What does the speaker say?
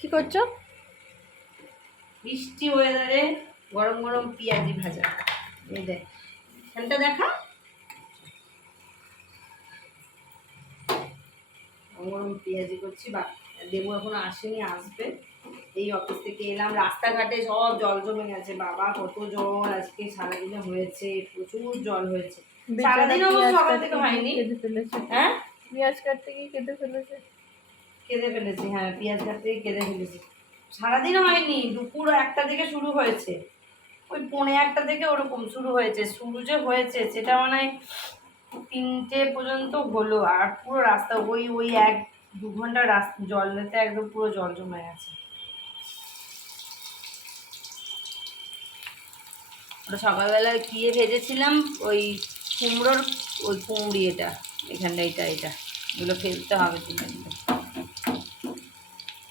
কি করছো? বৃষ্টি ওয়েদারে গরম গরম পেঁয়াজি ভাজা। এই দেখ, ফ্যানটা দেখা, গরম পেঁয়াজি করছি। বা দেবু এখনো আসেনি, আসবে। এই অফিস থেকে এলাম, রাস্তাঘাটে সব জল জমে গেছে। বাবা কত জল আজকে সারাদিনে হয়েছে, প্রচুর জল হয়েছে। সারাদিন অবশ্য সকাল থেকে হয়নি। হ্যাঁ, পেঁয়াজ কাটতে গিয়ে কেঁদে ফেলেছে। কেঁদে ফেলেছি, হ্যাঁ পেঁয়াজ কাটতে গিয়ে কেঁদে ফেলেছি। সারাদিন হয়নি, দুপুর 1টা থেকে শুরু হয়েছে, ওই 1:45 থেকে ওরকম শুরু হয়েছে। শুরু যে হয়েছে সেটা মানে 3টে পর্যন্ত হলো। আর পুরো রাস্তা ওই ওই 1-2 ঘন্টা রাস্তা জলেতে একদম পুরো জল জমে গেছে। ওটা সকালবেলায় কিয়ে ভেজেছিলাম, ওই কুমড়োর ওই কুমড়ি, এটা এখানটা এটা এটা এগুলো ফেলতে হবে তুলে।